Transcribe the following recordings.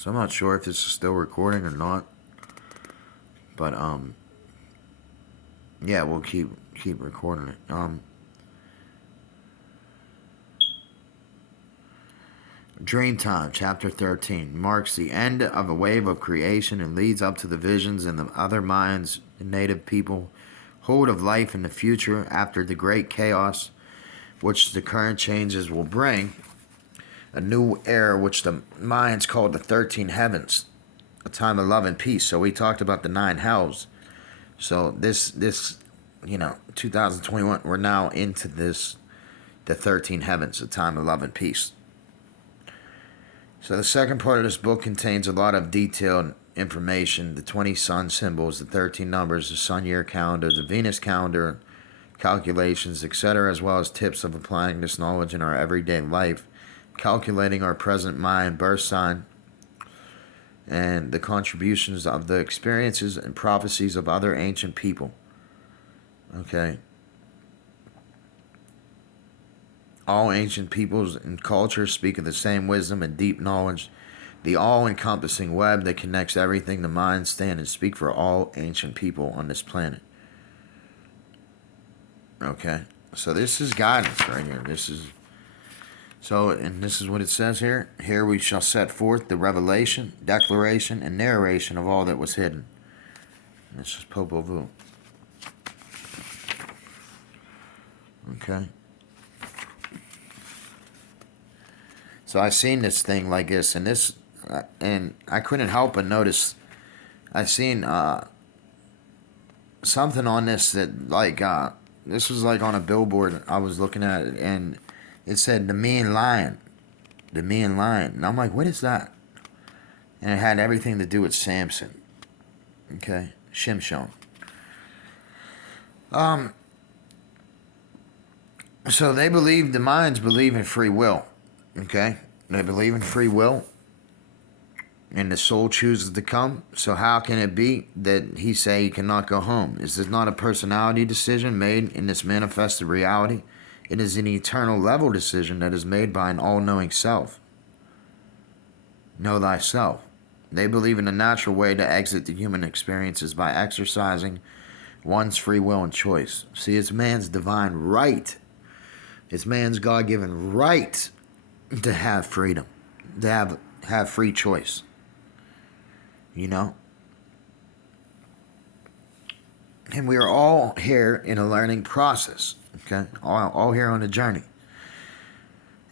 So I'm not sure if this is still recording or not. But yeah, we'll keep recording it. Dreamtime, Chapter 13, marks the end of a wave of creation and leads up to the visions in the other minds and native people hold of life in the future after the great chaos which the current changes will bring. A new era which the Mayans called the 13 heavens, a time of love and peace. So we talked about the 9 hells. So this 2021, we're now into this, the 13 heavens, a time of love and peace. So the second part of this book contains a lot of detailed information, the 20 sun symbols, the 13 numbers, the sun year calendar, the Venus calendar, calculations, etc., as well as tips of applying this knowledge in our everyday life, calculating our present Mayan birth sign, and the contributions of the experiences and prophecies of other ancient people. Okay. All ancient peoples and cultures speak of the same wisdom and deep knowledge, the all-encompassing web that connects everything. The Mayans stand and speak for all ancient people on this planet. Okay, so this is guidance right here. This is what it says here. Here we shall set forth the revelation, declaration, and narration of all that was hidden. This is Popol Vuh. Okay. So I seen this thing like this, and I couldn't help but notice. I seen something on this that this was like on a billboard. I was looking at it, and it said the Nemean lion, and I'm like, what is that? And it had everything to do with Samson. Okay, Shimshon. So the Mayans believe in free will. Okay, they believe in free will, and the soul chooses to come. So how can it be that he say he cannot go home? Is this not a personality decision made in this manifested reality? It is an eternal level decision that is made by an all-knowing self. Know thyself. They believe in a natural way to exit the human experiences by exercising one's free will and choice. See, it's man's divine right. It's man's God-given right to have freedom, to have free choice. You know? And we are all here in a learning process. Okay? All here on a journey.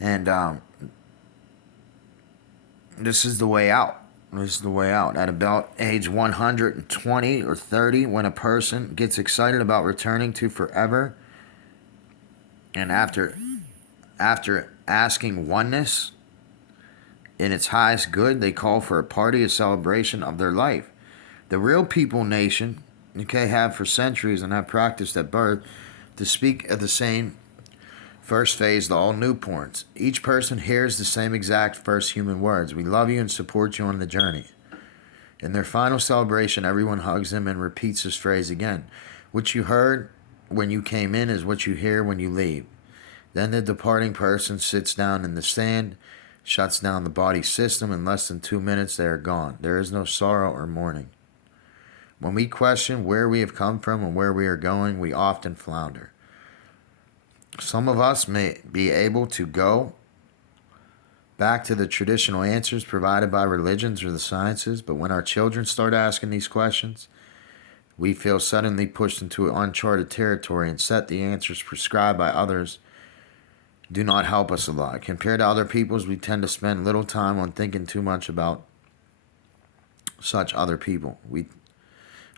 And this is the way out. This is the way out. At about age 120 or 30, when a person gets excited about returning to forever, and after asking oneness in its highest good, they call for a party, a celebration of their life. The real people nation, okay, have for centuries and have practiced at birth to speak of the same first phase to all newborns. Each person hears the same exact first human words. We love you and support you on the journey. In their final celebration, everyone hugs them and repeats this phrase again. What you heard when you came in is what you hear when you leave. Then the departing person sits down in the sand, shuts down the body system. In less than 2 minutes, they are gone. There is no sorrow or mourning. When we question where we have come from and where we are going, we often flounder. Some of us may be able to go back to the traditional answers provided by religions or the sciences, but when our children start asking these questions, we feel suddenly pushed into uncharted territory, and set the answers prescribed by others do not help us a lot. Compared to other peoples, we tend to spend little time on thinking too much about such other people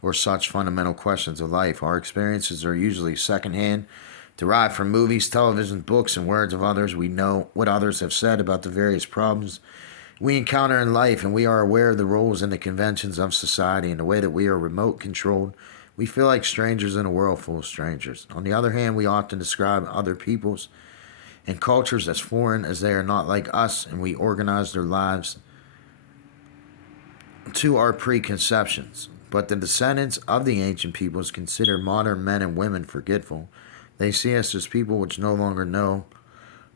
or such fundamental questions of life. Our experiences are usually secondhand, derived from movies, television, books, and words of others. We know what others have said about the various problems we encounter in life, and we are aware of the rules and the conventions of society. In the way that we are remote controlled, we feel like strangers in a world full of strangers. On the other hand, we often describe other peoples and cultures as foreign, as they are not like us, and we organize their lives to our preconceptions. But the descendants of the ancient peoples consider modern men and women forgetful. They see us as people which no longer know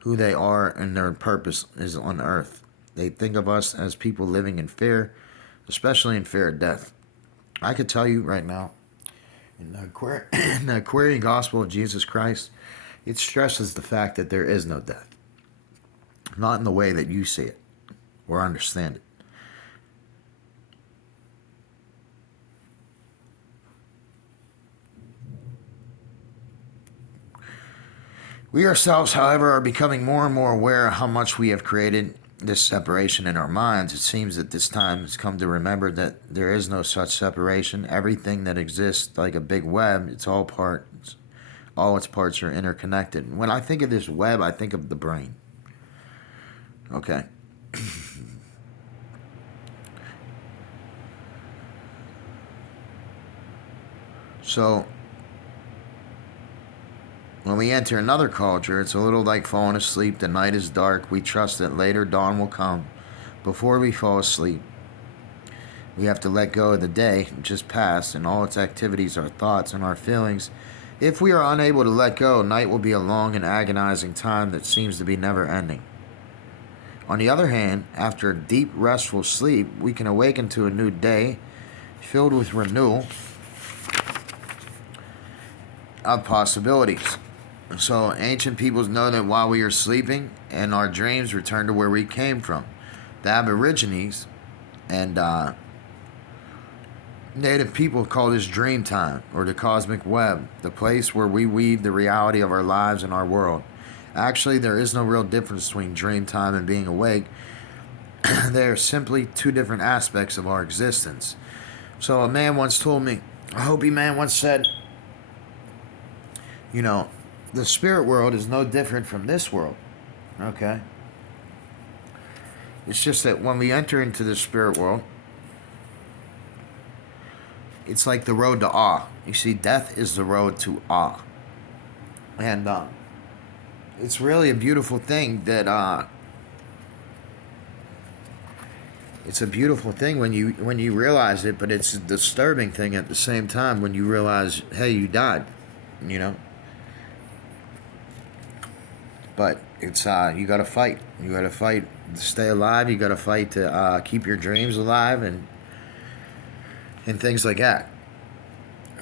who they are and their purpose is on earth. They think of us as people living in fear, especially in fear of death. I could tell you right now, in the, in the Aquarian Gospel of Jesus Christ, it stresses the fact that there is no death. Not in the way that you see it or understand it. We ourselves, however, are becoming more and more aware of how much we have created this separation in our minds. It seems that this time has come to remember that there is no such separation. Everything that exists like a big web, it's all parts. All its parts are interconnected. When I think of this web, I think of the brain. Okay. So, when we enter another culture, it's a little like falling asleep. The night is dark. We trust that later dawn will come. Before we fall asleep, we have to let go of the day just passed and all its activities, our thoughts, and our feelings. If we are unable to let go, night will be a long and agonizing time that seems to be never ending. On the other hand, after a deep, restful sleep, we can awaken to a new day filled with renewal of possibilities. So ancient peoples know that while we are sleeping and our dreams return to where we came from. The Aborigines and Native people call this dream time or the cosmic web, the place where we weave the reality of our lives and our world. Actually, there is no real difference between dream time and being awake. They are simply two different aspects of our existence. So a man once told me, a Hopi man once said, you know, the spirit world is no different from this world. Okay? It's just that when we enter into the spirit world, it's like the road to awe. You see, death is the road to awe. And it's really a beautiful thing that it's a beautiful thing when you realize it, but it's a disturbing thing at the same time when you realize, hey, you died, you know. But it's you got to fight. You got to fight to stay alive. You got to fight to keep your dreams alive and things like that.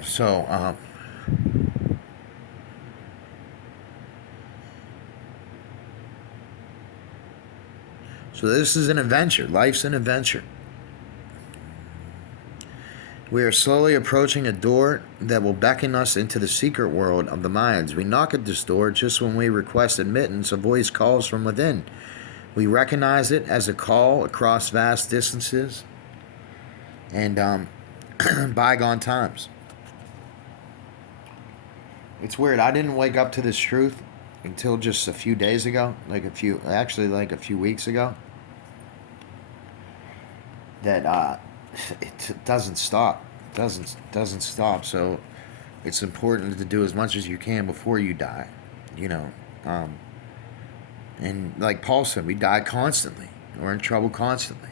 So so this is an adventure. Life's an adventure. We are slowly approaching a door that will beckon us into the secret world of the minds. We knock at this door just when we request admittance. A voice calls from within. We recognize it as a call across vast distances and bygone times. It's weird. I didn't wake up to this truth until just a few days ago, like a few weeks ago. That it doesn't stop. Doesn't stop. So it's important to do as much as you can before you die. You know, and like Paul said, we die constantly. We're in trouble constantly.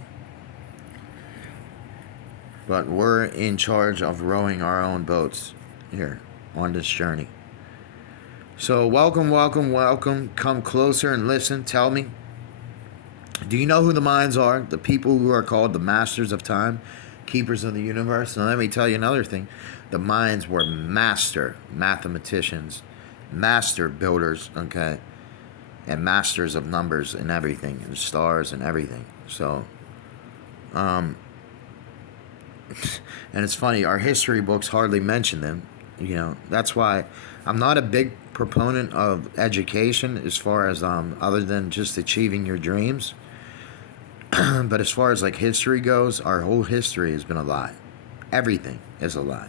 But we're in charge of rowing our own boats here on this journey. So welcome, welcome, welcome. Come closer and listen. Tell me, do you know who the minds are? The people who are called the masters of time, keepers of the universe. Now let me tell you another thing. The minds were master mathematicians, master builders, okay, and masters of numbers and everything, and stars and everything. So, and it's funny, our history books hardly mention them. You know, that's why I'm not a big proponent of education as far as other than just achieving your dreams. But as far as like history goes, our whole history has been a lie. Everything is a lie.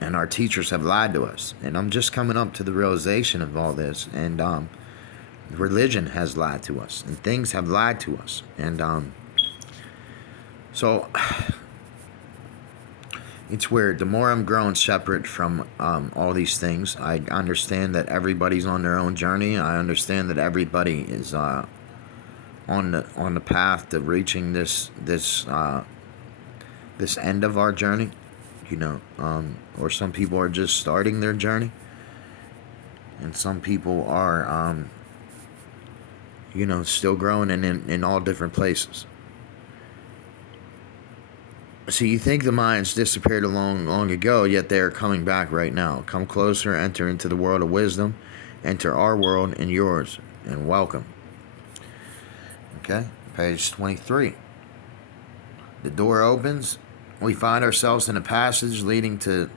And our teachers have lied to us. And I'm just coming up to the realization of all this. And religion has lied to us. And things have lied to us. And so it's weird. The more I'm growing separate from all these things, I understand that everybody's on their own journey. I understand that everybody is on the path to reaching this end of our journey, you know, or some people are just starting their journey, and some people are still growing in all different places. So you think the Mayans disappeared long ago, yet they are coming back right now. Come closer, enter into the world of wisdom, enter our world and yours, and welcome. Okay, page 23. The door opens. We find ourselves in a passage leading to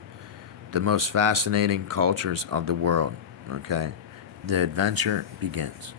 the most fascinating cultures of the world. Okay, the adventure begins.